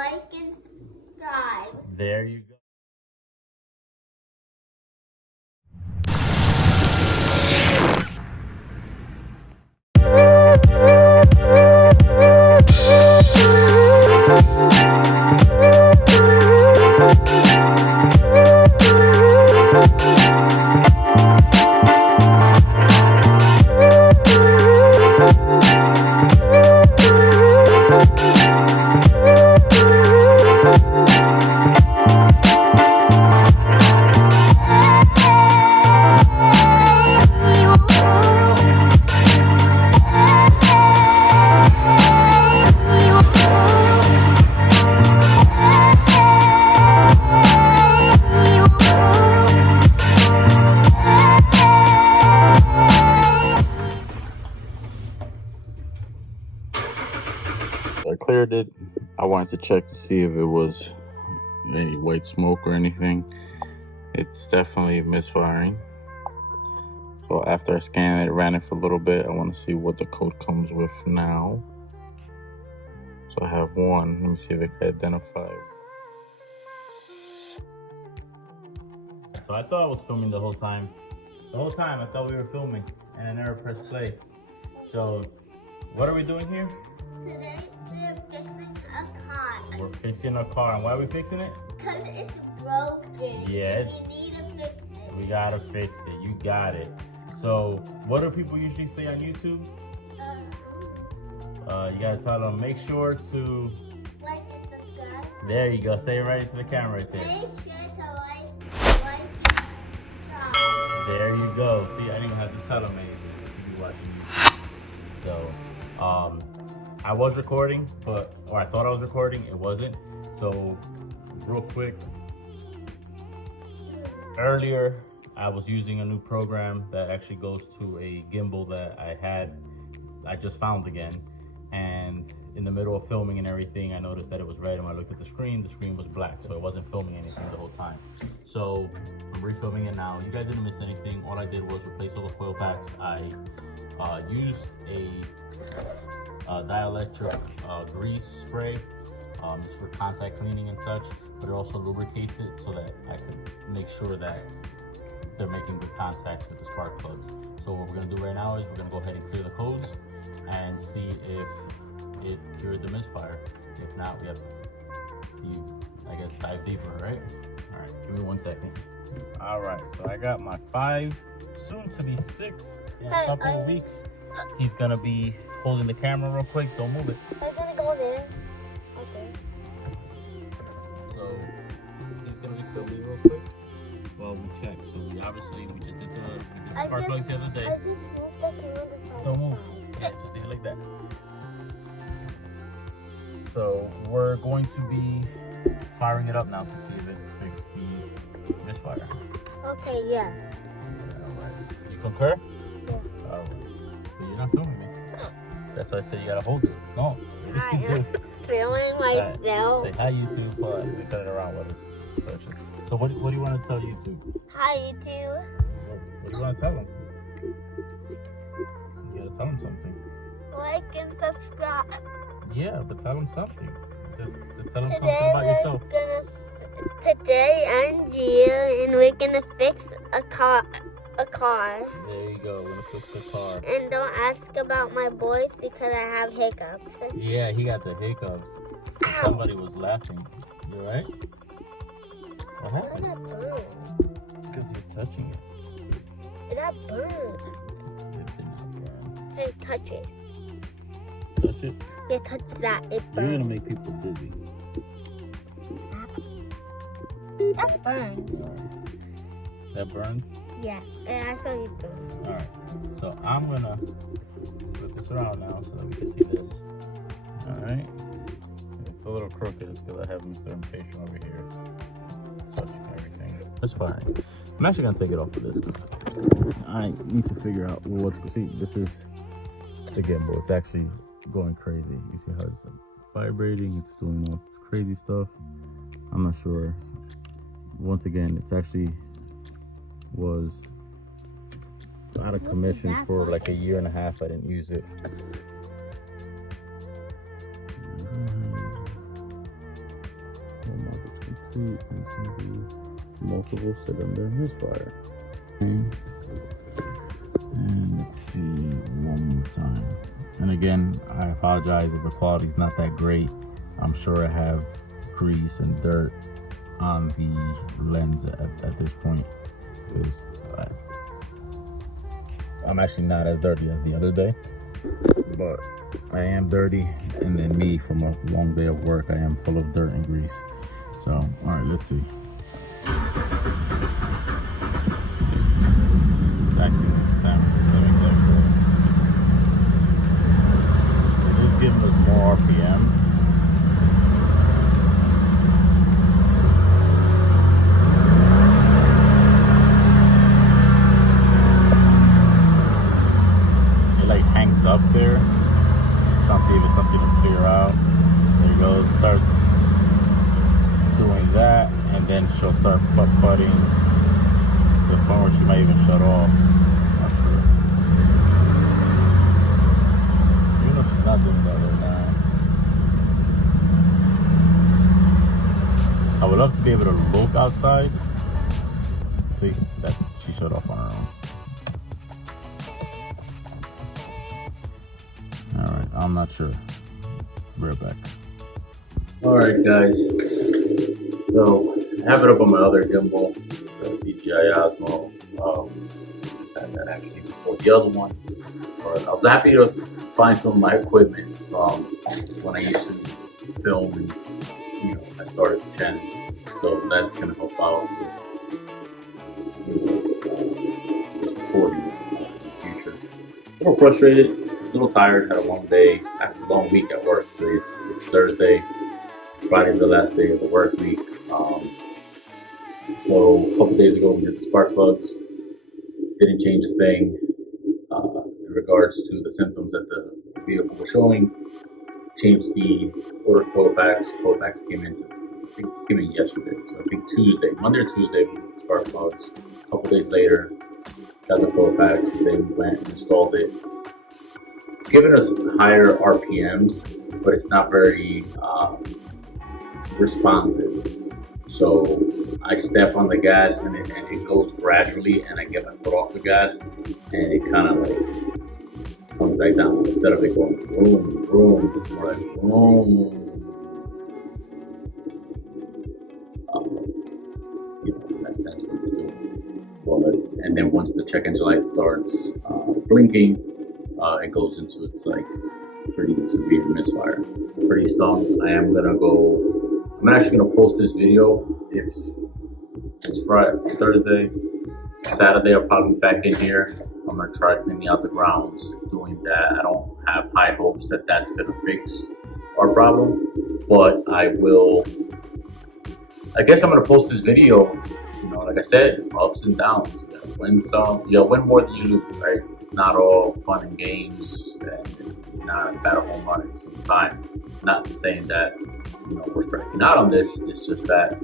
like, and subscribe. There you go. I cleared it. I wanted to check to see if it was any white smoke or anything. It's definitely misfiring. So after I scanned it, ran it for a little bit, I want to see what the code comes with now. So I have one. Let me see if it can identify. So I thought I was filming the whole time. The whole time I thought we were filming, and I never pressed play. So what are we doing here? Today we're fixing a car. We're fixing a car. And why are we fixing it? Because it's broken. Yeah. We need to fix it. We gotta fix it. You got it. So what do people usually say on YouTube? You gotta tell them, make sure to Like and subscribe. There you go. Say it right into the camera right there. Make sure to like, and subscribe. There you go. See, I didn't even have to tell them anything. You be watching me. So, I was recording, or I thought I was recording. It wasn't. So, real quick. Earlier, I was using a new program that actually goes to a gimbal that I just found again. And in the middle of filming and everything, I noticed that it was red, and when I looked at the screen was black, so it wasn't filming anything the whole time. So I'm refilming it now. You guys didn't miss anything. All I did was replace all the foil packs. I used a dielectric grease spray. It's for contact cleaning and such, but it also lubricates it so that I could make sure that they're making good contacts with the spark plugs. So what we're gonna do right now is we're gonna go ahead and clear the codes and see if it cured the misfire. If not, we have to, I guess, dive deeper, right? All right, give me 1 second. All right, so I got my 5, soon to be 6 in a couple of weeks. He's gonna be holding the camera real quick. Don't move it. I'm gonna go there. Okay. So he's gonna be filming real quick while we check. So we just did the spark plugs the other day. I just moved the camera. Don't move. Yeah, just do it like that. So we're going to be firing it up now to see if it fixed the misfire. Okay, yeah. Alright. You concur? Yeah. Alright. But you're not filming me. That's why I said you gotta hold it. No. I am feeling myself. Say hi YouTube. Hold on. Let me turn it around while it's searching. So what do you want to tell YouTube? Hi YouTube. What do you want to tell them? You gotta tell them something. Like and subscribe. Yeah, but tell them something. Just tell them something about yourself. Today I'm Gia, and we're gonna fix a car. There you go. We're gonna fix the car. And don't ask about my voice because I have hiccups. Yeah, he got the hiccups. Somebody was laughing. You alright? What happened? Why did that burn? Because you're touching it. Did that burn? It did not burn. Hey, touch it. Touch it? Yeah, touch that. It You're burned. gonna make people dizzy. That's burned. Alright. That burned? Yeah, it actually burned. Alright. So I'm gonna flip this around now so that we can see this. Alright. It's a little crooked. It's because I have Mr. Impatient over here touching everything. That's fine. I'm actually gonna take it off of this because I need to figure out what's going. See, this is the gimbal. It's actually going crazy. You see how it's vibrating? It's doing all this crazy stuff. I'm not sure. Once again, it's actually was out of commission for like a year and a half. I didn't use it. and it's going to be multiple cylinder misfire. And let's see one more time. And again, I apologize if the quality's not that great. I'm sure I have grease and dirt on the lens at this point, because I'm actually not as dirty as the other day, but I am dirty, and then me from a long day of work, I am full of dirt and grease. So, all right, let's see. Just giving us more RPM. Up there, trying to see if it's something to clear out. There it goes. Start doing that, and then she'll start putting to the point where she might even shut off. Not sure. Even if she's not doing that right now. I would love to be able to look outside. See that she shut off on her own. Alright, I'm not sure. Be right back. Alright guys, so I have it up on my other gimbal. It's the DJI Osmo. That actually before the other one. But I was happy to find some of my equipment from when I used to film and I started the channel. So that's gonna help out with recording in the future. A little frustrated. A little tired, had a long day, after a long week at work. So it's Thursday, Friday's the last day of the work week. So a couple days ago we did the spark plugs, didn't change a thing in regards to the symptoms that the vehicle was showing. Changed the order quote packs came in yesterday, so I think Monday or Tuesday we did the spark plugs. A couple days later, got the quote packs, then we went and installed it. It's giving us higher RPMs, but it's not very responsive. So I step on the gas and it goes gradually, and I get my foot off the gas and it kind of like comes back down. Instead of it going boom, boom, it's more like boom. That's what it's doing. But, and then once the check engine light starts blinking, it goes into its like pretty severe misfire. Pretty stoned. I'm actually gonna post this video if it's Friday, it's Thursday. Saturday I'll probably be back in here. I'm gonna try cleaning out the grounds. Doing that, I don't have high hopes that that's gonna fix our problem, but I guess I'm gonna post this video. Like I said, ups and downs. Win some, win more than you lose, right? It's not all fun and games, and not a battle home run every single time. Not saying that we're striking out on this. It's just that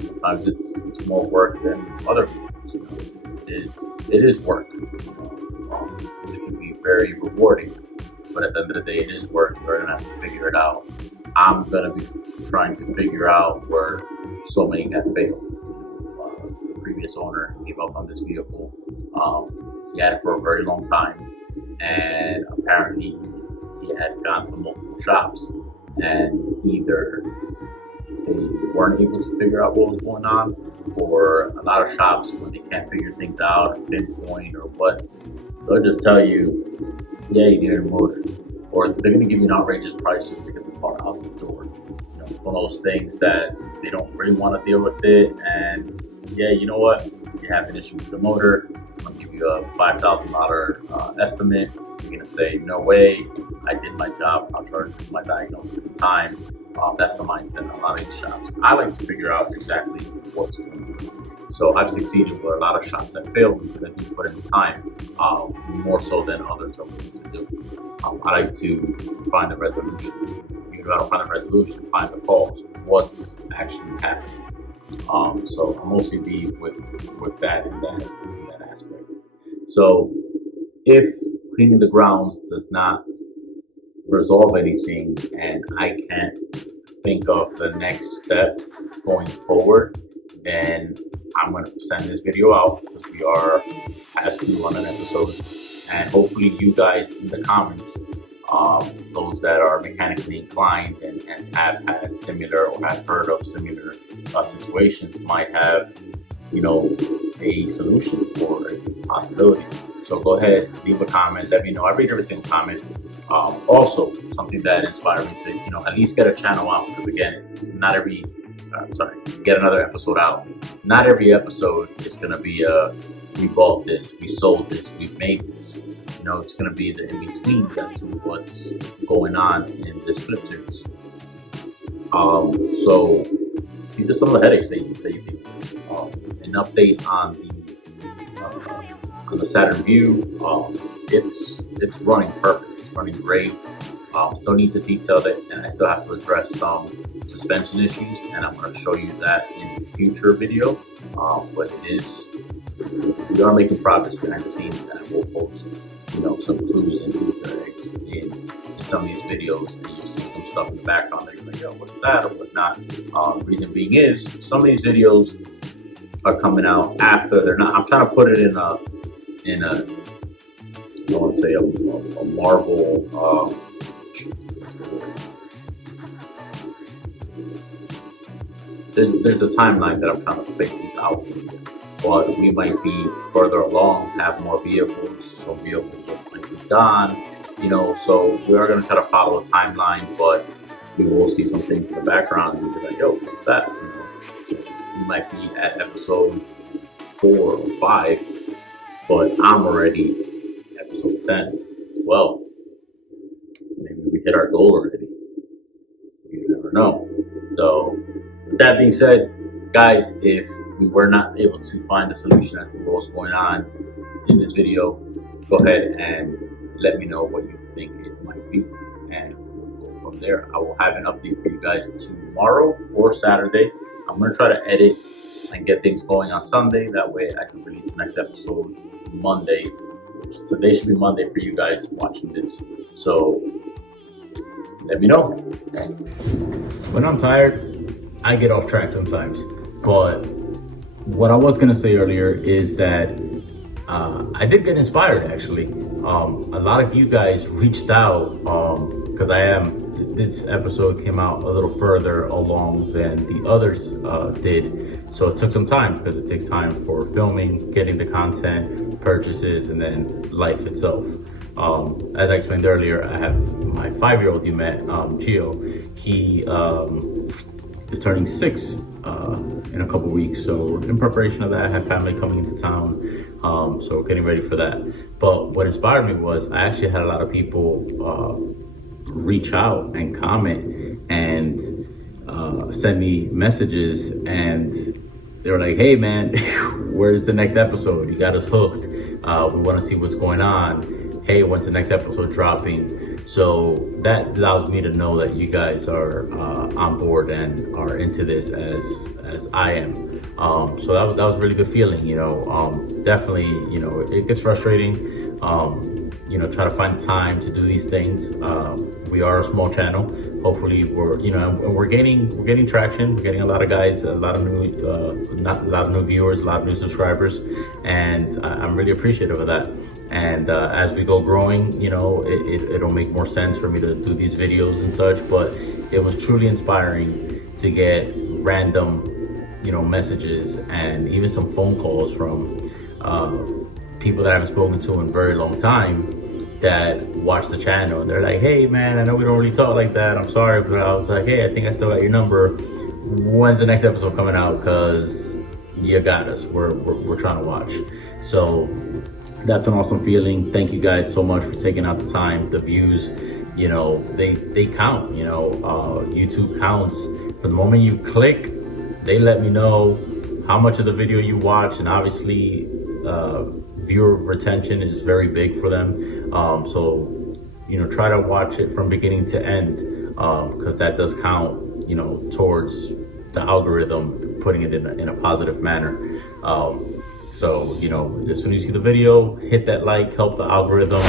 sometimes it's more work than other people's. It is work, which can be very rewarding. But at the end of the day, it is work. We're gonna have to figure it out. I'm gonna be trying to figure out where so many have failed. The previous owner gave up on this vehicle. He had it for a very long time, and apparently he had gone to multiple shops, and either they weren't able to figure out what was going on, or a lot of shops, when they can't figure things out or pinpoint or what, they'll just tell you, yeah, you need a motor, or they're going to give you an outrageous price just to get the car out the door. It's one of those things that they don't really want to deal with it, and yeah, you know what, you have an issue with the motor, I'll give you a $5,000 estimate. You're going to say, no way, I did my job, I'll charge you my diagnosis at the time. That's the mindset in a lot of these shops. I like to figure out exactly what's going on. So I've succeeded where a lot of shops have failed because I do put in the time, more so than others are willing to do. I like to find the resolution. You gotta find the resolution, find the cause, what's actually happening. So I mostly be with that in that aspect. So if cleaning the grounds does not resolve anything and I can't think of the next step going forward, then I'm going to send this video out because we are past due on an episode. And hopefully you guys in the comments, those that are mechanically inclined and have had similar or have heard of similar situations might have, you know, a solution or a possibility. So go ahead, leave a comment, let me know. I read every single comment. Also, something that inspired me to, you know, at least get a channel out, because again, it's not every, get another episode out. Not every episode is going to be we bought this, we sold this, we made this. You know, it's going to be the in-betweens as to what's going on in this flip series. So these are some of the headaches that you deal with. An update on the Saturn View. It's running perfect. It's running great. Still need to detail it, and I still have to address some suspension issues, and I'm going to show you that in a future video. But we are making progress behind the scenes, and I will post, you know, some clues and Easter eggs in some of these videos, and you'll see some stuff in the background that you're like, yo, what's that or whatnot. Reason being is some of these videos are coming out after they're not. I'm trying to put it in a I want to say a Marvel. What's the word? There's a timeline that I'm trying to fix these out for you. But we might be further along, have more vehicles, so vehicles might be gone, you know, so we are going to try to follow a timeline, but you will see some things in the background and you'll be like, yo, what's that? You know, so you might be at episode 4 or 5, but I'm already episode 10, 12. Maybe we hit our goal already. You never know. So with that being said, guys, if we were not able to find a solution as to what's going on in this video, go ahead and let me know what you think it might be, and we'll go from there. I will have an update for you guys tomorrow or Saturday. I'm going to try to edit and get things going on Sunday. That way I can release the next episode Monday. Today should be Monday for you guys watching this. So let me know. When I'm tired, I get off track sometimes. But what I was gonna say earlier is that I did get inspired, actually. A lot of you guys reached out because this episode came out a little further along than the others did. So it took some time, because it takes time for filming, getting the content, purchases, and then life itself. As I explained earlier, I have my 5-year-old you met, Gio. He is turning 6 in a couple weeks, so in preparation of that, I have family coming into town, so getting ready for that. But what inspired me was I actually had a lot of people reach out and comment and send me messages, and they were like, hey man, where's the next episode? You got us hooked. We want to see what's going on. Hey, when's the next episode dropping? So that allows me to know that you guys are on board and are into this as I am. So that was a really good feeling, you know. Definitely, you know, it gets frustrating, you know, try to find the time to do these things. We are a small channel. Hopefully we're gaining traction. We're getting a lot of guys, a lot of new viewers, a lot of new subscribers, and I'm really appreciative of that. And as we go growing, you know, it'll make more sense for me to do these videos and such. But it was truly inspiring to get random, you know, messages and even some phone calls from people that I haven't spoken to in a very long time that watch the channel. And they're like, hey man, I know we don't really talk like that, I'm sorry, but I was like, hey, I think I still got your number. When's the next episode coming out? Because you got us. We're trying to watch. So that's an awesome feeling. Thank you guys so much for taking out the time. The views, you know, they count. You know, YouTube counts. From the moment you click, they let me know how much of the video you watch, and obviously viewer retention is very big for them. So, you know, try to watch it from beginning to end, because that does count, you know, towards the algorithm putting it in a positive manner. So, you know, as soon as you see the video, hit that like, help the algorithm,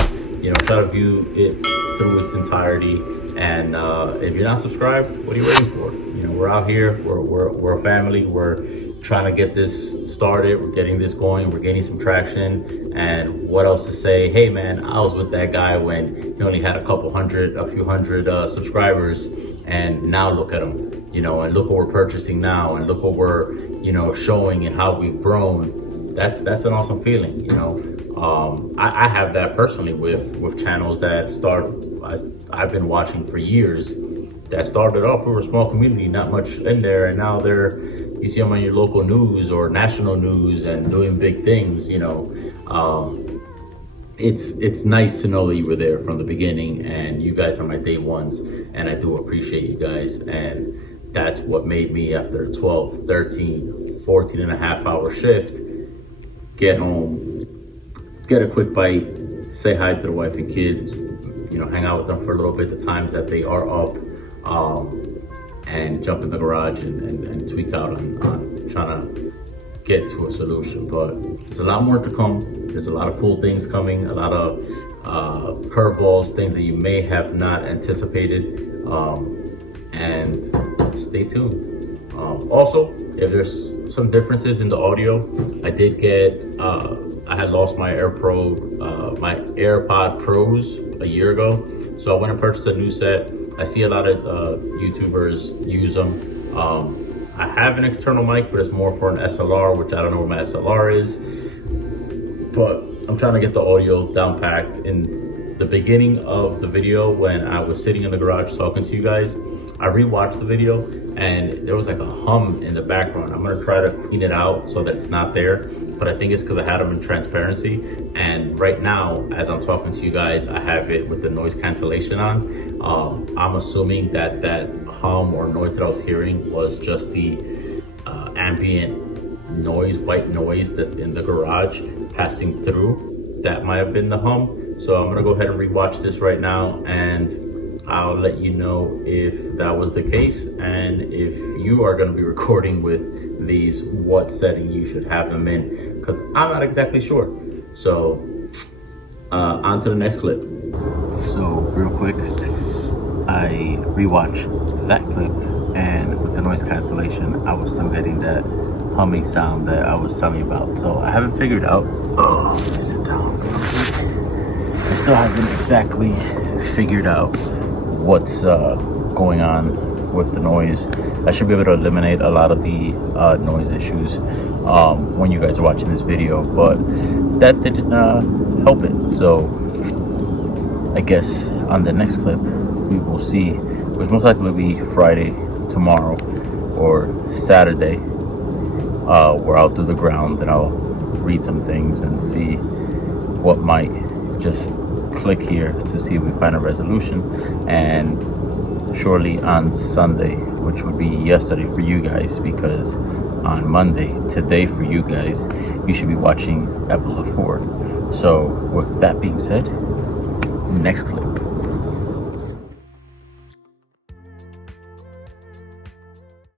you know, try to view it through its entirety. And if you're not subscribed, what are you waiting for? You know, we're out here, we're a family, we're trying to get this started, we're getting this going, we're gaining some traction. And what else to say? Hey man, I was with that guy when he only had a few hundred subscribers, and now look at him, you know, and look what we're purchasing now, and look what we're, you know, showing and how we've grown. That's an awesome feeling, you know. I have that personally with channels that I've been watching for years, that started off, we were a small community, not much in there, and now you see them on your local news or national news and doing big things, you know. It's nice to know that you were there from the beginning, and you guys are my day ones, and I do appreciate you guys. And that's what made me, after 12, 13, 14 and a half hour shift, get home, get a quick bite, say hi to the wife and kids, you know, hang out with them for a little bit, the times that they are up, and jump in the garage and tweak out on trying to get to a solution. But there's a lot more to come. There's a lot of cool things coming, a lot of curveballs, things that you may have not anticipated, and stay tuned. Also, if there's some differences in the audio, I did get, I had lost my my AirPod Pros a year ago, so I went and purchased a new set. I see a lot of YouTubers use them. I have an external mic, but it's more for an SLR, which I don't know where my SLR is. But I'm trying to get the audio down packed. In the beginning of the video, when I was sitting in the garage talking to you guys, I rewatched the video and there was like a hum in the background. I'm gonna try to clean it out so that it's not there, but I think it's because I had them in transparency. And right now, as I'm talking to you guys, I have it with the noise cancellation on. I'm assuming that hum or noise that I was hearing was just the ambient noise, white noise that's in the garage passing through. That might have been the hum. So I'm gonna go ahead and rewatch this right now, and I'll let you know if that was the case, and if you are going to be recording with these, what setting you should have them in, because I'm not exactly sure. So on to the next clip. So real quick, I rewatched that clip, and with the noise cancellation, I was still getting that humming sound that I was telling you about. So I haven't figured out, let me sit down. I still haven't exactly figured out what's going on with the noise. I should be able to eliminate a lot of the noise issues when you guys are watching this video, but that didn't help it. So I guess on the next clip we will see, which most likely will be Friday, tomorrow, or Saturday, where I'll do the ground and I'll read some things and see what might just click here to see if we find a resolution. And surely on Sunday, which would be yesterday for you guys, because on Monday, today for you guys, you should be watching episode 4. So with that being said, next clip.